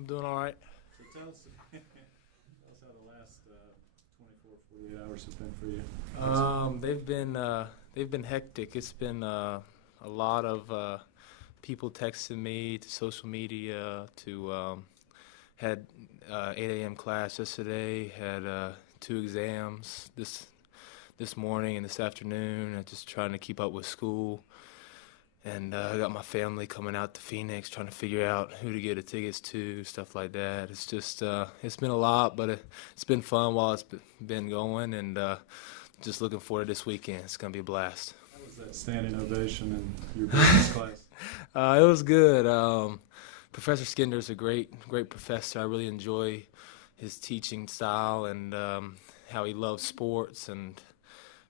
I'm doing all right. So tell us how the last 24, 48 hours have been for you. They've been hectic. It's been a lot of people texting me to social media. Had 8 a.m. class yesterday. Had 2 exams this morning and this afternoon. I'm just trying to keep up with school. And I got my family coming out to Phoenix, trying to figure out who to get the tickets to, stuff like that. It's just, it's been a lot, but it's been fun while it's been going, and just looking forward to this weekend. It's going to be a blast. How was that standing ovation in your business class? It was good. Professor Skinder's a great professor. I really enjoy his teaching style and how he loves sports. And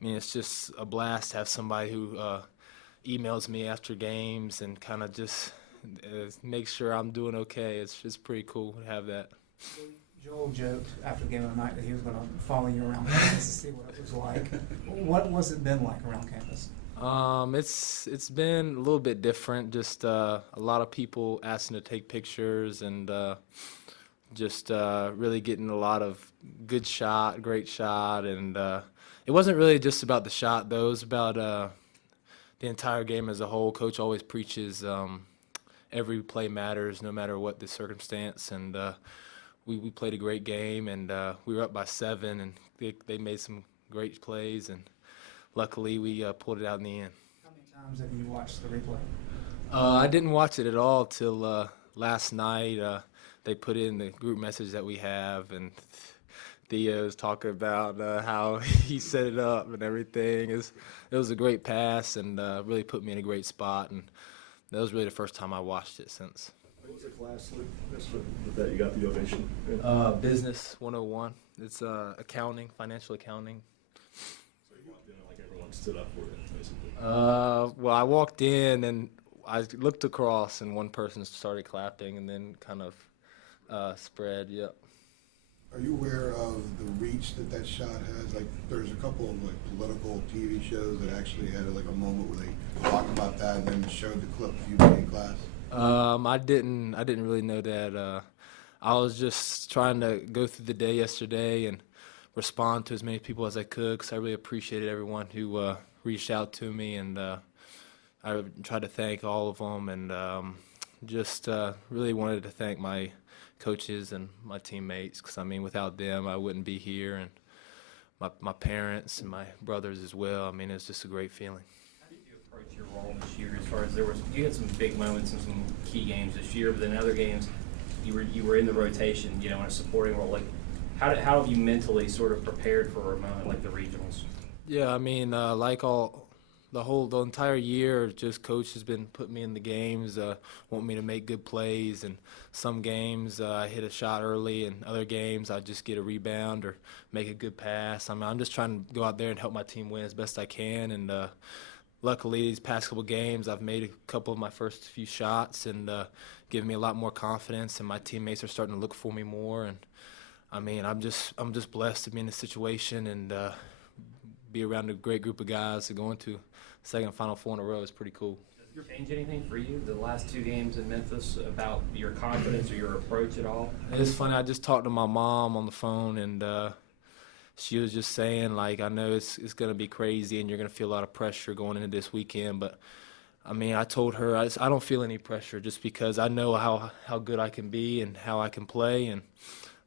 I mean, it's just a blast to have somebody who emails me after games and kind of just make sure I'm doing okay. It's just pretty cool to have that. Joel joked after the game of the night that he was going to follow you around campus to see what it was like. What was it been like around campus? It's been a little bit different. Just a lot of people asking to take pictures and just really getting a lot of great shot, and it wasn't really just about the shot though. It was about the entire game as a whole. Coach always preaches every play matters, no matter what the circumstance. And we played a great game, and we were up by 7, and they made some great plays, and luckily we pulled it out in the end. How many times have you watched the replay? I didn't watch it at all till last night. They put in the group message that we have, and Theo was talking about how he set it up and everything. It was a great pass, and really put me in a great spot. And that was really the first time I watched it since. What was the class that you got the ovation in? Business 101. It's accounting, financial accounting. So you walked in and like everyone stood up for it, basically. Well, I walked in and I looked across, and one person started clapping, and then kind of spread. Yep. Are you aware of the reach that shot has? Like, there's a couple of like political TV shows that actually had like a moment where they talked about that and then showed the clip of you being in class. I didn't really know that. I was just trying to go through the day yesterday and respond to as many people as I could, because I really appreciated everyone who reached out to me, and I tried to thank all of them, and just really wanted to thank my coaches and my teammates, because I mean, without them I wouldn't be here, and my parents and my brothers as well. I mean, it's just a great feeling. How did you approach your role this year? As far as you had some big moments in some key games this year, but then in other games you were in the rotation, in a supporting role. Like, how have you mentally sort of prepared for a moment like the regionals? Yeah, I mean, the entire year, just coach has been putting me in the games, want me to make good plays, and some games I hit a shot early, and other games I just get a rebound or make a good pass. I mean, I'm just trying to go out there and help my team win as best I can, and luckily these past couple games I've made a couple of my first few shots, and given me a lot more confidence, and my teammates are starting to look for me more. And I mean, I'm just blessed to be in this situation and be around a great group of guys to go into second Final Four in a row. Is pretty cool. Does it change anything for you, the last 2 games in Memphis, about your confidence or your approach at all? It's funny, I just talked to my mom on the phone, and she was just saying, like, I know it's going to be crazy and you're going to feel a lot of pressure going into this weekend, but I mean, I told her I don't feel any pressure, just because I know how good I can be and how I can play, and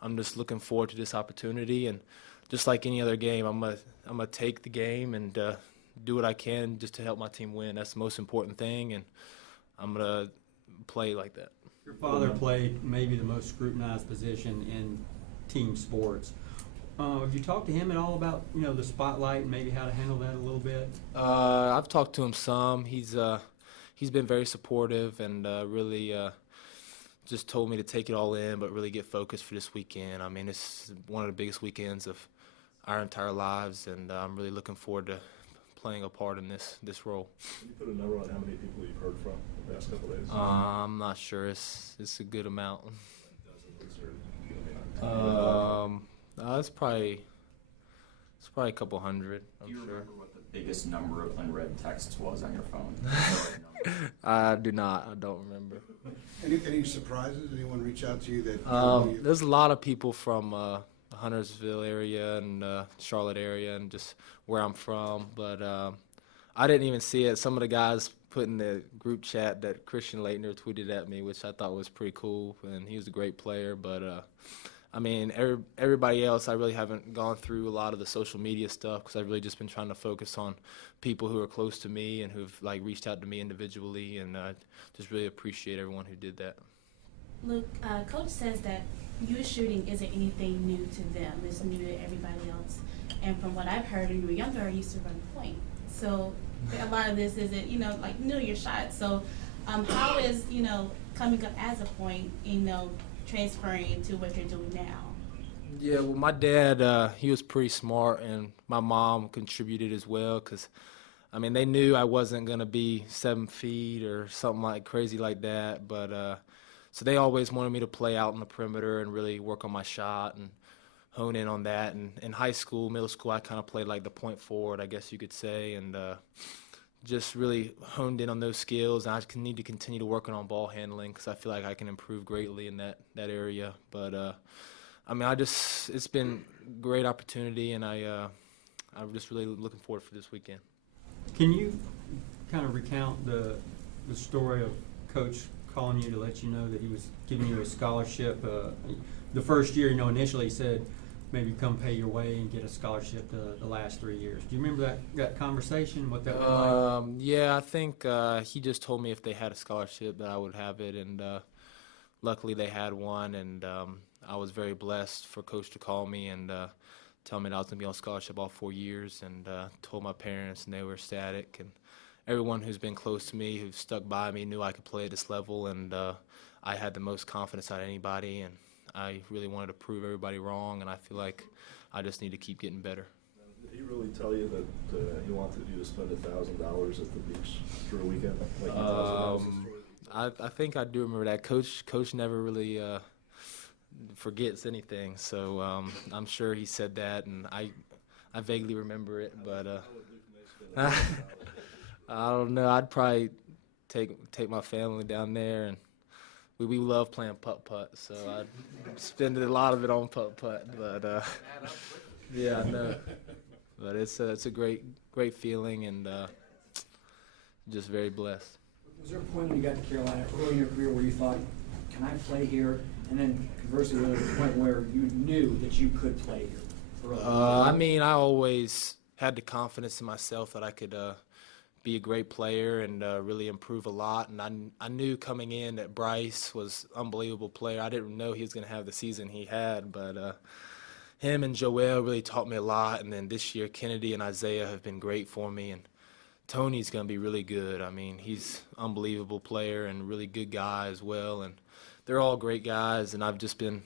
I'm just looking forward to this opportunity. And just like any other game, I'm gonna take the game and do what I can just to help my team win. That's the most important thing, and I'm gonna play like that. Your father played maybe the most scrutinized position in team sports. Have you talked to him at all about the spotlight and maybe how to handle that a little bit? I've talked to him some. He's been very supportive and really just told me to take it all in, but really get focused for this weekend. I mean, it's one of the biggest weekends of our entire lives, and I'm really looking forward to playing a part in this role. Can you put a number on how many people you've heard from the past couple of days? I'm not sure. It's a good amount. Dozens, or, It's Probably a couple hundred, Do I'm you sure. remember what the biggest number of unread texts was on your phone? I do not. I don't remember. Any surprises? Anyone reach out to you that? There's a lot of people from the Huntersville area and Charlotte area and just where I'm from, but I didn't even see it. Some of the guys put in the group chat that Christian Leitner tweeted at me, which I thought was pretty cool, and he was a great player, but I mean, everybody else, I really haven't gone through a lot of the social media stuff because I've really just been trying to focus on people who are close to me and who've like reached out to me individually, and I just really appreciate everyone who did that. Luke, Coach says that you shooting isn't anything new to them. It's new to everybody else. And from what I've heard, when you were younger, I used to run point. So a lot of this isn't, like know your shot. So how is, coming up as a point, transferring to what you're doing now? Yeah, well, my dad, he was pretty smart, and my mom contributed as well because, I mean, they knew I wasn't going to be 7 feet or something like crazy like that, but so they always wanted me to play out on the perimeter and really work on my shot and hone in on that. And in high school, middle school, I kind of played like the point forward, I guess you could say, and just really honed in on those skills. And I need to continue to work on ball handling because I feel like I can improve greatly in that area. But I mean, it's been a great opportunity, and I'm just really looking forward for this weekend. Can you kind of recount the story of Coach calling you to let you know that he was giving you a scholarship? The first year, initially he said maybe come pay your way and get a scholarship the last 3 years. Do you remember that conversation, what that was like? Yeah, I think he just told me if they had a scholarship that I would have it, and luckily they had one, and I was very blessed for Coach to call me and tell me that I was going to be on scholarship all 4 years, and told my parents, and they were ecstatic. And everyone who's been close to me, who's stuck by me, knew I could play at this level, and I had the most confidence out of anybody, and I really wanted to prove everybody wrong, and I feel like I just need to keep getting better. Did he really tell you that he wanted you to spend $1,000 at the beach for a weekend? Like he tells you that I think I do remember that. Coach never really forgets anything, so I'm sure he said that, and I vaguely remember it, but I don't know. I'd probably take my family down there, and we love playing putt-putt, so I'd spend a lot of it on putt-putt, but yeah, I know. But it's a great feeling, and just very blessed. Was there a point when you got to Carolina early in your career where you thought, can I play here? And then conversely, there was a point where you knew that you could play here? I mean, I always had the confidence in myself that I could be a great player and really improve a lot. And I knew coming in that Bryce was an unbelievable player. I didn't know he was going to have the season he had, but him and Joel really taught me a lot. And then this year, Kennedy and Isaiah have been great for me. And Tony's going to be really good. I mean, he's an unbelievable player and really good guy as well. And they're all great guys, and I've just been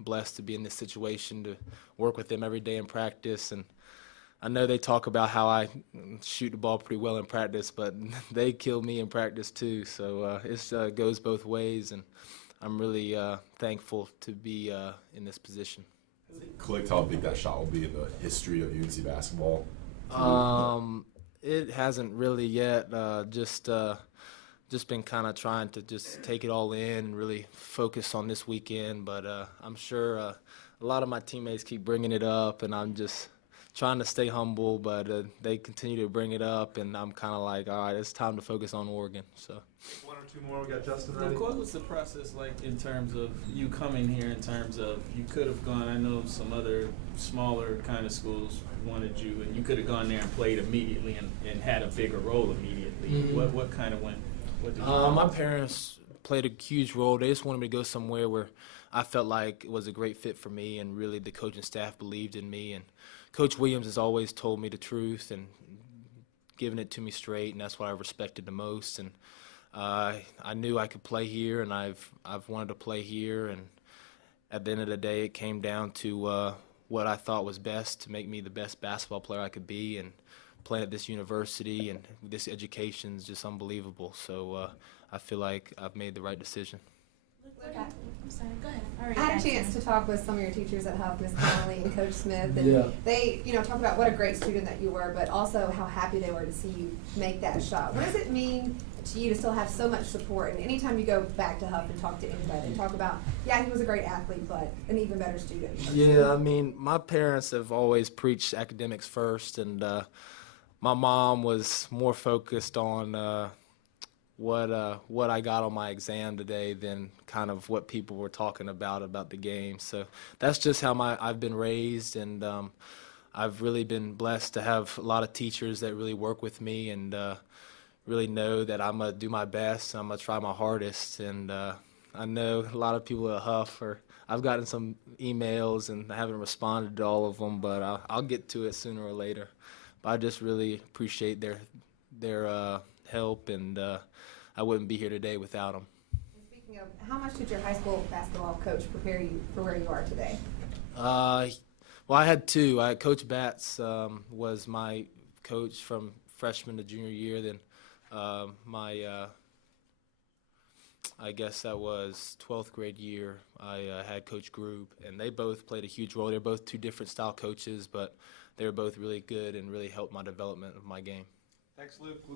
blessed to be in this situation to work with them every day in practice. And I know they talk about how I shoot the ball pretty well in practice, but they kill me in practice too. So it goes both ways, and I'm really thankful to be in this position. Clicked how big that shot will be in the history of UNC basketball? It hasn't really yet. Just been kind of trying to just take it all in and really focus on this weekend. But I'm sure a lot of my teammates keep bringing it up, and I'm just trying to stay humble. But they continue to bring it up, and I'm kind of like, all right, it's time to focus on Oregon. So. One or two more. We got Justin ready. Look, what was the process like in terms of you coming here? In terms of you could have gone. I know some other smaller kind of schools wanted you, and you could have gone there and played immediately and had a bigger role immediately. Mm-hmm. What kind of went? What did you My parents played a huge role. They just wanted me to go somewhere where I felt like it was a great fit for me, and really the coaching staff believed in me. And Coach Williams has always told me the truth and given it to me straight, and that's what I respected the most. And I knew I could play here, and I've wanted to play here. And at the end of the day, it came down to what I thought was best to make me the best basketball player I could be. And playing at this university and this education is just unbelievable. So I feel like I've made the right decision. Look, Luke, I'm sorry, go ahead. I had a chance to talk with some of your teachers at Huff, Miss Connolly and Coach Smith, and Yeah. they, talk about what a great student that you were, but also how happy they were to see you make that shot. What does it mean to you to still have so much support? And anytime you go back to Huff and talk to anybody, they talk about, yeah, he was a great athlete, but an even better student. Yeah, I mean, my parents have always preached academics first, and my mom was more focused on what I got on my exam today than kind of what people were talking about the game. So that's just how I've been raised, and I've really been blessed to have a lot of teachers that really work with me and really know that I'm gonna do my best. I'm gonna try my hardest, and I know a lot of people at Huff I've gotten some emails and I haven't responded to all of them, but I'll get to it sooner or later. But I just really appreciate their help, and I wouldn't be here today without them. And speaking of, how much did your high school basketball coach prepare you for where you are today? Well, I had two. Coach Batts was my coach from freshman to junior year. Then I guess that was 12th grade year, I had Coach Grube, and they both played a huge role. They're both two different style coaches, but they were both really good and really helped my development of my game. Thanks, Luke.